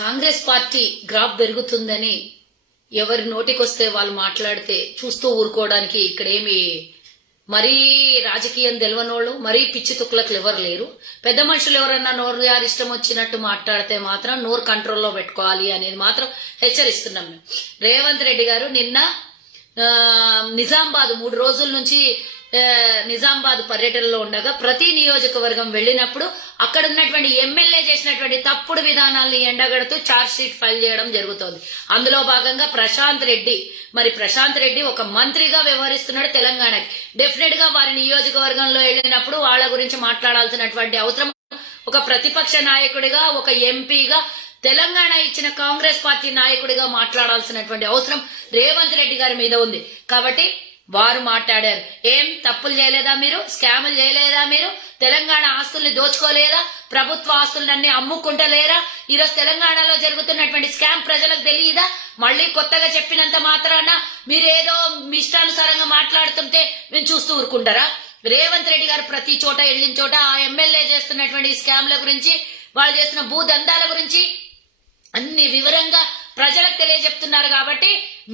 Congress party graph పెరుగుతుందని ఎవరి నోటికొస్తే వాళ్ళు మాట్లాడితే చూస్తూ ఊరుకోవడానికి ఇక్కడేమి మరీ రాజకీయం తెలియనోళ్ళు మరీ పిచ్చి తుక్కులకు ఎవరు లేరు. పెద్ద మనుషులు ఎవరన్నా నోరు గారి ఇష్టం వచ్చినట్టు మాట్లాడితే మాత్రం నోరు కంట్రోల్లో పెట్టుకోవాలి అనేది మాత్రం హెచ్చరిస్తున్నాం మేము. రేవంత్ రెడ్డి గారు నిన్న నిజామాబాద్ మూడు రోజుల నుంచి నిజామాబాద్ పర్యటనలో ఉండగా ప్రతి నియోజకవర్గం వెళ్ళినప్పుడు అక్కడ ఉన్నటువంటి ఎమ్మెల్యే చేసినటువంటి తప్పుడు విధానాల్ని ఎండగడుతూ చార్జ్ షీట్ ఫైల్ చేయడం జరుగుతోంది. అందులో భాగంగా ప్రశాంత్ రెడ్డి మరి ప్రశాంత్ రెడ్డి ఒక మంత్రిగా వ్యవహరిస్తున్నాడు తెలంగాణకి. డెఫినెట్గా వారి నియోజకవర్గంలో వెళ్ళినప్పుడు వాళ్ళ గురించి మాట్లాడాల్సినటువంటి అవసరం ఒక ప్రతిపక్ష నాయకుడిగా ఒక ఎంపీగా తెలంగాణ ఇచ్చిన కాంగ్రెస్ పార్టీ నాయకుడిగా మాట్లాడాల్సినటువంటి అవసరం రేవంత్ రెడ్డి గారి మీద ఉంది. కాబట్టి వారు మాట్లాడారు. ఏం? తప్పులు చేయలేదా మీరు? స్కాములు చేయలేదా మీరు? తెలంగాణ ఆస్తుల్ని దోచుకోలేదా? ప్రభుత్వ ఆస్తులన్నీ అమ్ముకుంటలేరా? ఈరోజు తెలంగాణలో జరుగుతున్నటువంటి స్కామ్ ప్రజలకు తెలియదా మళ్ళీ కొత్తగా చెప్పినంత మాత్రాన మీరేదో మీ ఇష్టానుసారంగా మాట్లాడుతుంటే మేము చూస్తూ ఊరుకుంటారా? రేవంత్ రెడ్డి గారు ప్రతి చోట వెళ్ళిన చోట ఆ ఎమ్మెల్యే చేస్తున్నటువంటి స్కామ్ల గురించి వాళ్ళు చేస్తున్న భూదందాల గురించి అన్ని వివరంగా ప్రజలకు తెలియజెప్తున్నారు కాబట్టి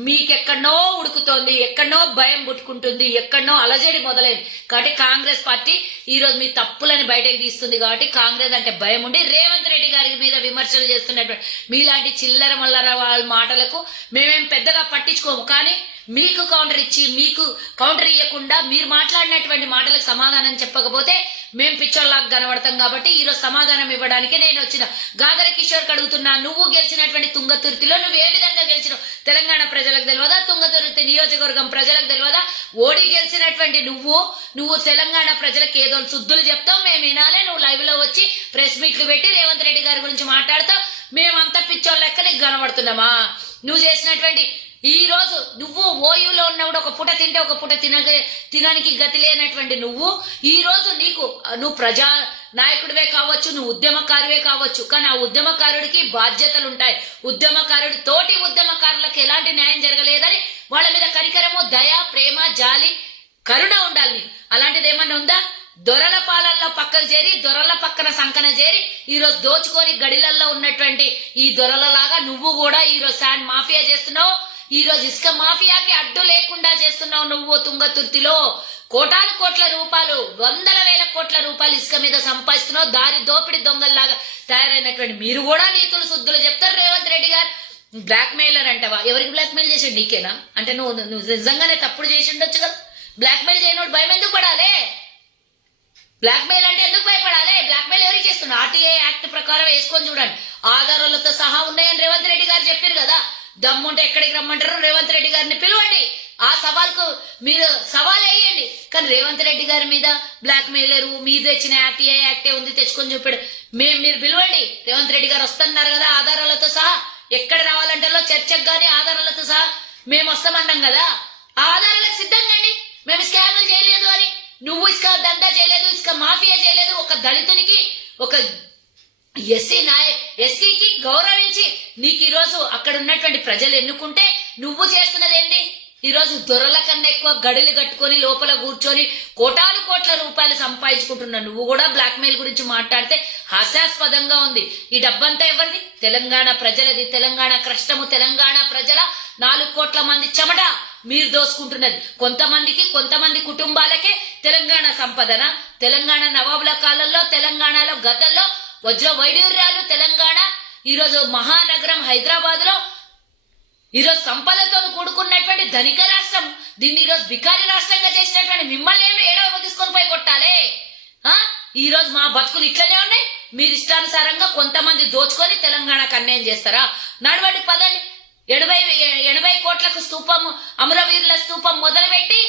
మీకెక్కడనో ఉడుకుతోంది ఎక్కడనో భయం పుట్టుకుంటుంది ఎక్కడనో అలజడి మొదలైంది. కాబట్టి కాంగ్రెస్ పార్టీ ఈ రోజు మీ తప్పులని బయటకు తీస్తుంది కాబట్టి కాంగ్రెస్ అంటే భయం ఉండి రేవంత్ రెడ్డి గారి మీద విమర్శలు చేస్తున్నటువంటి మీలాంటి చిల్లర మల్లర వాళ్ళ మాటలకు మేమేం పెద్దగా పట్టించుకోము. కానీ మీకు కౌంటర్ ఇచ్చి మీకు కౌంటర్ ఇవ్వకుండా మీరు మాట్లాడినటువంటి మాటలకు సమాధానం చెప్పకపోతే మేం పిచ్చోళ్ళలాగా కనబడతాం కాబట్టి ఈ రోజు సమాధానం ఇవ్వడానికి నేను వచ్చిన. గాదర కిషోర్ అడుగుతున్నా నువ్వు గెలిచినటువంటి తుంగతుర్తిలో నువ్వు ఏ విధంగా గెలిచినావు? తెలంగాణ ప్రజలకు తెలియదా? తుంగతుర్తి నియోజకవర్గం ప్రజలకు తెలియదా? ఓడి గెలిచినటువంటి నువ్వు నువ్వు తెలంగాణ ప్రజలకు ఏదో శుద్ధులు చెప్తావు మేము వినాలే నువ్వు లైవ్లో వచ్చి ప్రెస్ మీట్లు పెట్టి రేవంత్ రెడ్డి గారి గురించి మాట్లాడతావు. మేమంతా పిచ్చోళ్ళ లెక్క నీకు కనబడుతున్నామా? నువ్వు చేసినటువంటి ఈ రోజు నువ్వు ఓయూలో ఉన్నప్పుడు ఒక పూట తింటే ఒక పూట తిన తినడానికి గతి లేనటువంటి నువ్వు ఈ రోజు నీకు నువ్వు ప్రజా నాయకుడివే కావచ్చు నువ్వు ఉద్యమకారువే కావచ్చు కానీ ఆ ఉద్యమకారుడికి బాధ్యతలు ఉంటాయి ఉద్యమకారుడి తోటి ఉద్యమకారులకు ఎలాంటి న్యాయం జరగలేదని వాళ్ళ మీద కనికరము దయ ప్రేమ జాలి కరుణ ఉండాలి అలాంటిది ఏమన్నా ఉందా? దొరల పాలల్లో పక్కకు చేరి దొరల పక్కన సంకన చేరి ఈరోజు దోచుకొని గడిలల్లో ఉన్నటువంటి ఈ దొరలలాగా నువ్వు కూడా ఈరోజు శాండ్ మాఫియా చేస్తున్నావు. ఈ రోజు ఇసుక మాఫియాకి అడ్డు లేకుండా చేస్తున్నావు నువ్వు తుంగతుర్తిలో. కోటాను కోట్ల రూపాయలు వందల వేల కోట్ల రూపాయలు ఇసుక మీద సంపాదిస్తున్నావు. దారి దోపిడి దొంగల్లాగా తయారైనటువంటి మీరు కూడా నీతులు శుద్ధులు చెప్తారు రేవంత్ రెడ్డి గారు. బ్లాక్ మెయిలర్ అంటావా? ఎవరికి బ్లాక్ మెయిల్ చేసాడు? నీకేనా? అంటే నువ్వు నువ్వు నిజంగానే తప్పుడు చేసి ఉండొచ్చు కదా. బ్లాక్ మెయిల్ చేయనోడు భయం ఎందుకు పడాలి? బ్లాక్ మెయిల్ అంటే ఎందుకు భయపడాలి? బ్లాక్ మెయిల్ ఎవరికి చేస్తున్నా ఆర్టీఐ యాక్ట్ ప్రకారం వేసుకొని చూడండి. ఆధారాలతో సహా ఉన్నాయని రేవంత్ రెడ్డి గారు చెప్పారు కదా. దమ్ముంటే ఎక్కడికి రమ్మంటారు? రేవంత్ రెడ్డి గారిని పిలవండి. ఆ సవాల్కు మీరు సవాల్ వేయండి. కానీ రేవంత్ రెడ్డి గారి మీద బ్లాక్ మెయిలరు మీరు తెచ్చిన ఆర్టీఐ యాక్టే ఉంది తెచ్చుకొని చెప్పాడు మేము మీరు పిలవండి. రేవంత్ రెడ్డి గారు వస్తున్నారు కదా ఆధారాలతో సహా ఎక్కడ రావాలంటారో చర్చకు కానీ ఆధారాలతో సహా మేము వస్తామన్నాం కదా. ఆ ఆధారాలకు సిద్ధంగా అండి. మేము స్కామ్లు చేయలేదు అని. నువ్వు ఇసుక దందా చేయలేదు ఇసుక మాఫియా చేయలేదు. ఒక దళితునికి ఒక ఎస్సీ నాయ ఎస్సీకి గౌరవించి నీకు ఈరోజు అక్కడ ఉన్నటువంటి ప్రజలు ఎన్నుకుంటే నువ్వు చేస్తున్నది ఏంటి ఈరోజు దొరల కన్నా ఎక్కువ గడులు కట్టుకొని లోపల కూర్చొని కోటాను కోట్ల రూపాయలు సంపాదించుకుంటున్న నువ్వు కూడా బ్లాక్ మెయిల్ గురించి మాట్లాడితే హాస్యాస్పదంగా ఉంది. ఈ డబ్బంతా ఎవరిది? తెలంగాణ ప్రజలది. తెలంగాణ కష్టము. తెలంగాణ ప్రజల నాలుగు కోట్ల మంది చెమట మీరు దోసుకుంటున్నది. కొంతమందికి కొంతమంది కుటుంబాలకే తెలంగాణ సంపదన? తెలంగాణ నవాబుల కాలంలో తెలంగాణలో గతంలో వజ్ర వైడూర్యాలు తెలంగాణ ఈరోజు మహానగరం హైదరాబాద్లో ఈరోజు సంపదతో కూడుకున్నటువంటి ధనిక రాష్ట్రం దీన్ని ఈరోజు బికారి రాష్ట్రంగా చేసినటువంటి మిమ్మల్ని ఏమి ఏడవ తీసుకొని పోయి కొట్టాలి? ఈ రోజు మా బతుకులు ఇట్లనే ఉన్నాయి. మీరు ఇష్టానుసారంగా కొంతమంది దోచుకొని తెలంగాణకు అన్యాయం చేస్తారా? నడవడి పదండి. ఎనభై ఎనభై కోట్లకు స్తూపం అమరవీరుల స్తూపం మొదలుపెట్టి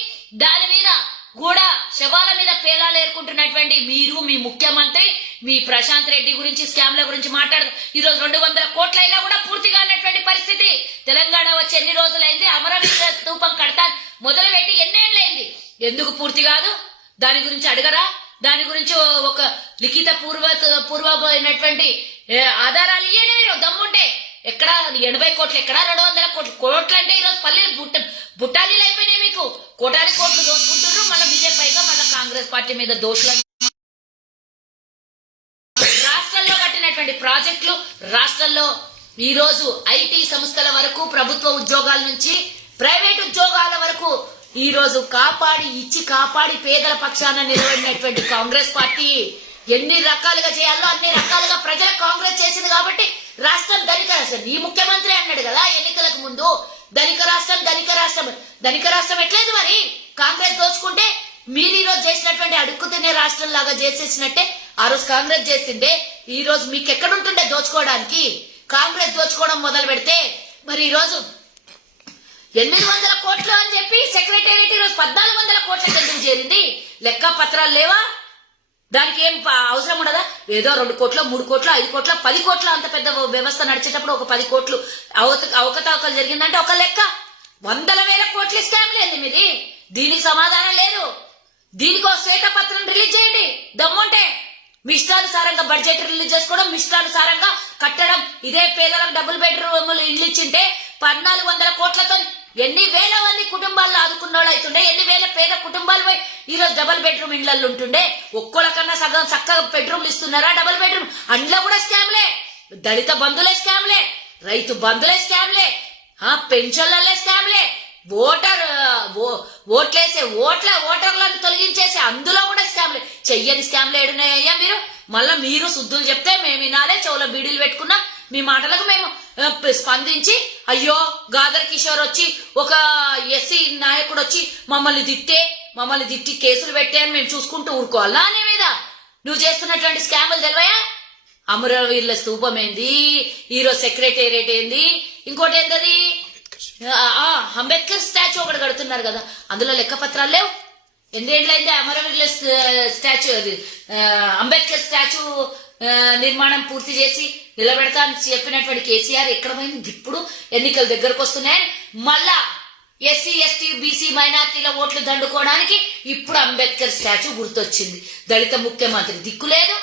దాని మీద కూడా శవాల మీద పేలాలు ఏరుకుంటున్నటువంటి మీరు మీ ముఖ్యమంత్రి మీ ప్రశాంత్ రెడ్డి గురించి స్కామ్ల గురించి మాట్లాడదు ఈ రోజు రెండు వందల కోట్లైనా కూడా పూర్తిగా అన్నటువంటి పరిస్థితి. తెలంగాణ వచ్చి ఎన్ని రోజులైంది? అమరవీర స్తూపం కడతాను మొదలుపెట్టి ఎన్నేళ్ళైంది? ఎందుకు పూర్తి కాదు? దాని గురించి అడగరా? దాని గురించి ఒక లిఖిత పూర్వ పూర్వమైనటువంటి ఆధారాలు ఇయ్యండి దమ్ముంటే ఎక్కడ ఎనభై కోట్లు ఎక్కడ? రెండు వందల కోట్లు కోట్లు అంటే ఈరోజు పల్లెలు బుట్ట బుట్టాలీలు అయిపోయినాయి మీకు కోటాది కోట్లు దోసుకుంటున్నారు మళ్ళీ బీజేపీ పైగా మళ్ళీ కాంగ్రెస్ పార్టీ మీద దోషులు రాష్ట్రంలో కట్టినటువంటి ప్రాజెక్టులు రాష్ట్రంలో ఈ రోజు ఐటీ సంస్థల వరకు ప్రభుత్వ ఉద్యోగాల నుంచి ప్రైవేట్ ఉద్యోగాల వరకు ఈ రోజు కాపాడి ఇచ్చి కాపాడి పేదల పక్షాన నిలబడినటువంటి కాంగ్రెస్ పార్టీ ఎన్ని రకాలుగా చేయాలో అన్ని రకాలుగా ప్రజలకు కాంగ్రెస్ చేసింది కాబట్టి రాష్ట్రం ధనిక రాష్ట్రం. ఈ ముఖ్యమంత్రి అన్నాడు కదా ఎన్నికలకు ముందు ధనిక రాష్ట్రం ధనిక రాష్ట్రం ధనిక రాష్ట్రం ఎట్లేదు మరి? కాంగ్రెస్ దోచుకుంటే మీరు ఈరోజు చేసినటువంటి అడుక్కు తినే రాష్ట్రం లాగా చేసేసినట్టే ఆ రోజు కాంగ్రెస్ చేసిందే. ఈ రోజు మీకు ఎక్కడుంటుండే దోచుకోవడానికి? కాంగ్రెస్ దోచుకోవడం మొదలు పెడితే మరి ఈ రోజు ఎనిమిది వందల కోట్లు అని చెప్పి సెక్రటేరియట్ ఈరోజు పద్నాలుగు వందల కోట్ల ఎందుకు చేరింది. లెక్క పత్రాలు లేవా? దానికి ఏం అవసరం ఉండదా? ఏదో రెండు కోట్లు మూడు కోట్లు ఐదు కోట్ల పది కోట్ల అంత పెద్ద వ్యవస్థ నడిచేటప్పుడు ఒక పది కోట్లు అవత అవకతవకలు జరిగిందంటే ఒక లెక్క. వందల వేల కోట్ల స్కామ్ లేదు మీది? దీనికి సమాధానం లేదు. దీనికో ఒక శ్వేతపత్రం రిలీజ్ చేయండి. దమ్ముంటే మీ ఇష్టానుసారంగా బడ్జెట్ రిలీజ్ చేసుకోవడం మీ ఇష్టానుసారంగా కట్టడం ఇదే పేదలకు డబుల్ బెడ్రూములు ఇల్లు ఇచ్చింటే పద్నాలుగు వందల కోట్లతో ఎన్ని వేల మంది కుటుంబాల్లో ఆదుకున్న వాళ్ళు అవుతుండే ఎన్ని వేల పేద కుటుంబాలు పోయి ఈ రోజు డబుల్ బెడ్రూమ్ ఇళ్ళలో ఉంటుండే ఒక్కొక్కరికన్నా సగం చక్కగా బెడ్రూమ్లు ఇస్తున్నారా డబుల్ బెడ్రూమ్ అందులో కూడా స్కామ్లే దళిత బంధులే స్కామ్లే రైతు బంధులే స్కామ్లే ఆ పెన్షన్లలే స్కామ్లే ఓటర్ ఓ- ఓట్లేసే ఓట్ల ఓటర్లను తొలగించేసి అందులో కూడా స్కామ్లు చెయ్యని స్కామ్లు ఏడున్నాయ్యా మీరు? మళ్ళీ మీరు శుద్ధులు చెప్తే మేము వినాలే చెవుల బీడీలు పెట్టుకున్నాం. మీ మాటలకు మేము స్పందించి అయ్యో గాదర్ కిషోర్ వచ్చి ఒక ఎస్సీ నాయకుడు వచ్చి మమ్మల్ని తిట్టే మమ్మల్ని తిట్టి కేసులు పెట్టే అని మేము చూసుకుంటూ ఊరుకోవాలా నీ మీద? నువ్వు చేస్తున్నటువంటి స్కాములు తెలివయా? అమరవీరుల స్తూపం ఏంది ఈరోజు సెక్రటేరియట్ ఏంది? ఇంకోటి ఏంటది అంబేద్కర్ స్టాచ్యూ ఒకటి కడుతున్నారు కదా. అందులో లెక్కపత్రాలు లేవు? ఎన్నేళ్ళైంది అమరవీరుల స్టాచ్యూ అది? అంబేద్కర్ స్టాచ్యూ నిర్మాణం పూర్తి చేసి నిలబెడతా అని చెప్పినటువంటి కేసీఆర్ ఎక్కడ పోయింది? ఇప్పుడు ఎన్నికలు దగ్గరకు వస్తున్నాయని. మళ్ళా ఎస్సీ ఎస్టీ బీసీ మైనార్టీల ఓట్లు దండుకోవడానికి ఇప్పుడు అంబేద్కర్ స్టాచ్యూ గుర్తొచ్చింది. దళిత ముఖ్యమంత్రి దిక్కు లేదు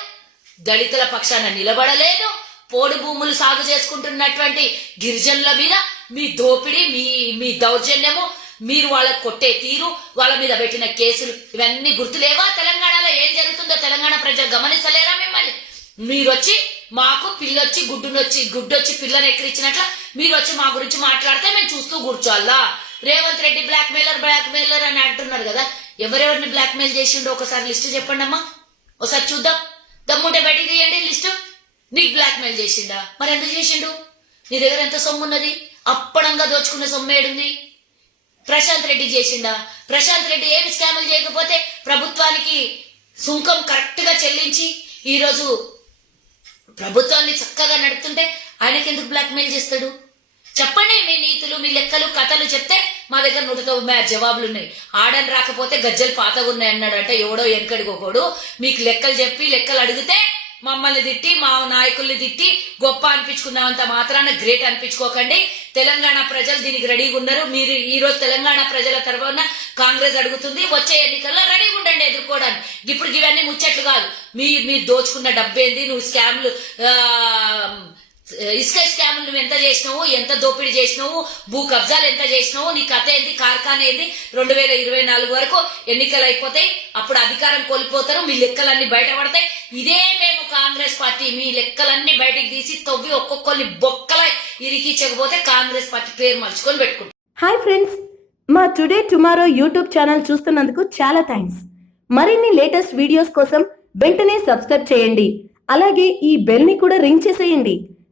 దళితుల పక్షాన నిలబడలేదు పోడు భూములు సాగు చేసుకుంటున్నటువంటి గిరిజనుల మీద మీ దోపిడీ మీ మీ దౌర్జన్యము మీరు వాళ్ళకి కొట్టే తీరు వాళ్ళ మీద పెట్టిన కేసులు ఇవన్నీ గుర్తులేవా? తెలంగాణలో ఏం జరుగుతుందో తెలంగాణ ప్రజలు గమనిస్తలేరా మిమ్మల్ని? మీరు వచ్చి మాకు పిల్లొచ్చి గుడ్డునొచ్చి గుడ్డొచ్చి పిల్లని ఎక్కిరించినట్ల మీరు వచ్చి మా గురించి మాట్లాడితే మేము చూస్తూ కూర్చోవాలా? Revanth Reddy blackmailer blackmailer అని అంటున్నారు కదా. ఎవరెవరిని బ్లాక్ మెయిల్ చేసిండో ఒకసారి లిస్ట్ చెప్పండి అమ్మా ఒకసారి చూద్దాం. దమ్ముంటే బయటికి తీయండి లిస్టు. నీకు బ్లాక్ మెయిల్ చేసిండా? మరి ఎందుకు చేసిండు? నీ దగ్గర ఎంత సొమ్ము ఉన్నది అప్పడంగా దోచుకున్న సొమ్ము ఏడుంది? ప్రశాంత్ రెడ్డి చేసిందా? ప్రశాంత్ రెడ్డి ఏమి స్కాములు చేయకపోతే ప్రభుత్వానికి సుంకం కరెక్ట్గా చెల్లించి ఈరోజు ప్రభుత్వాన్ని చక్కగా నడుపుతుంటే ఆయనకి ఎందుకు బ్లాక్మెయిల్ చేస్తాడు? చెప్పండి మీ నీతులు మీ లెక్కలు కథలు చెప్తే మా దగ్గర నూట తొంభై ఆరు జవాబులు ఉన్నాయి. ఆడని రాకపోతే గజ్జలు పాతగా ఉన్నాయి అన్నాడు అంటే ఎవడో వెనకడుకోకూడు మీకు లెక్కలు చెప్పి లెక్కలు అడిగితే మమ్మల్ని తిట్టి మా నాయకుల్ని తిట్టి గొప్ప అనిపించుకుందామంత మాత్రాన గ్రేట్ అనిపించుకోకండి. తెలంగాణ ప్రజలు దీనికి రెడీగా ఉన్నారు. మీరు ఈ రోజు తెలంగాణ ప్రజల తరఫున కాంగ్రెస్ అడుగుతుంది. వచ్చే ఎన్నికల్లో రెడీగా ఉండండి ఎదుర్కోవడానికి. ఇప్పుడు ఇవన్నీ ముచ్చట్లు కాదు. మీ మీరు దోచుకున్న డబ్బేంది నువ్వు స్కామ్లు ఇసుక స్కాములు నువ్వు ఎంత చేసినావు ఎంత దోపిడీ చేసినావు భూ కబ్జాలు ఎంత చేసినావు నీ కథ ఏంది కార్ఖానా ఏంది రెండు వేల ఇరవై నాలుగు వరకు ఎన్నికలు అయిపోతాయి అప్పుడు అధికారం కోల్పోతారు మీ లెక్కలన్నీ బయటపడతాయి. ఇదే మేము కాంగ్రెస్ పార్టీ మీ లెక్కలన్నీ బయటకు తీసి తవ్వి ఒక్కొక్కరిని బొక్కల ఇరికించకపోతే కాంగ్రెస్ పార్టీ పేరు మలుచుకొని పెట్టుకుంటాం హాయ్ ఫ్రెండ్స్ మా టుడే టుమారో యూట్యూబ్ ఛానల్ చూస్తున్నందుకు చాలా థ్యాంక్స్ మరిన్ని లేటెస్ట్ వీడియోస్ కోసం వెంటనే సబ్స్క్రైబ్ చేయండి. అలాగే ఈ బెల్ని కూడా రింగ్ చేసేయండి.